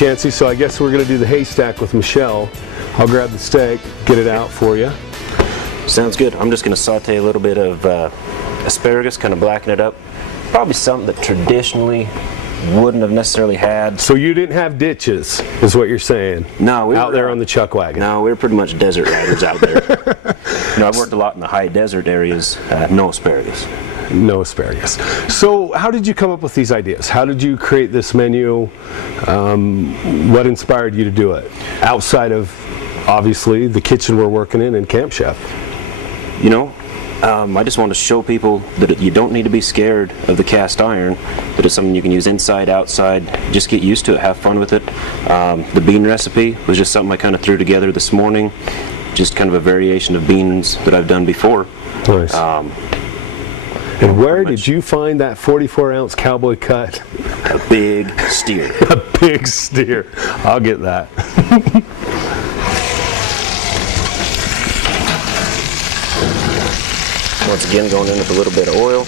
Chancey, so I guess we're going to do the haystack with Michelle. I'll grab the steak, get it out for you. Sounds good. I'm just going to saute a little bit of asparagus, kind of blacken it up. Probably something that traditionally wouldn't have necessarily had. So you didn't have ditches, is what you're saying? No, we out were there on the chuck wagon. No, we were pretty much desert riders out there. You know, I've worked a lot in the high desert areas. No asparagus. No asparagus. So how did you come up with these ideas? How did you create this menu? What inspired you to do it? Outside of, obviously, the kitchen we're working in and Camp Chef. You know, I just want to show people that you don't need to be scared of the cast iron, that it's something you can use inside, outside, just get used to it, have fun with it. The bean recipe was just something I kind of threw together this morning, just kind of a variation of beans that I've done before. Nice. And where did you find that 44-ounce Cowboy cut? A big steer. A big steer. I'll get that. Once again, going in with a little bit of oil.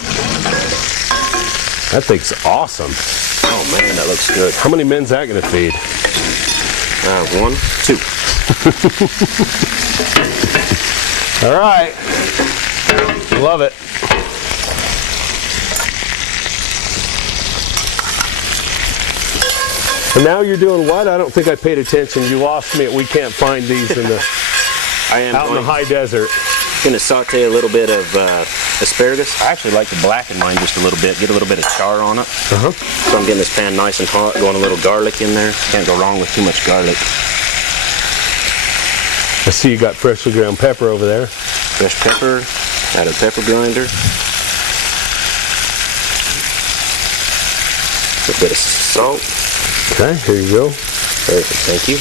That thing's awesome. Oh man, that looks good. How many men's that going to feed? 1, 2. All right. Love it. And now you're doing what? I don't think I paid attention. You lost me at we can't find these in the out in the high desert. Going to saute a little bit of asparagus. I actually like to blacken mine just a little bit, get a little bit of char on it. So I'm getting this pan nice and hot, going a little garlic in there. Can't go wrong with too much garlic. I see you got freshly ground pepper over there. Fresh pepper, out of pepper grinder. A bit of salt. Okay, here you go. Perfect, thank you.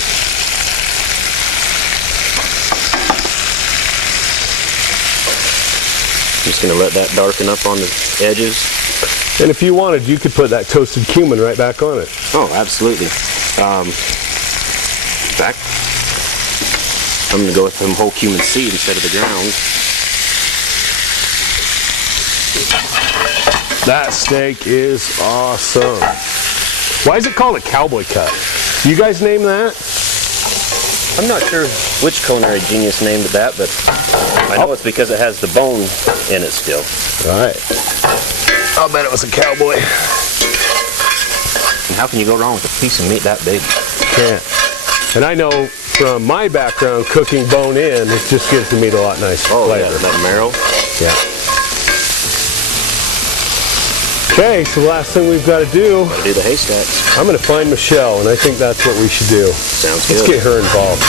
I'm just going to let that darken up on the edges. And if you wanted, you could put that toasted cumin right back on it. Oh, absolutely. In fact, I'm going to go with some whole cumin seed instead of the ground. That steak is awesome. Why is it called a Cowboy cut? You guys name that? I'm not sure which culinary genius named it that, but I know it's because it has the bone in it still. All right. I'll bet it was a Cowboy. And how can you go wrong with a piece of meat that big? Can't. And I know from my background, cooking bone in, it just gives the meat a lot nicer flavor. Yeah, that marrow. Yeah. Okay, so the last thing we've got to do the haystacks. I'm going to find Michelle, and I think that's what we should do. Sounds good. Let's get her involved.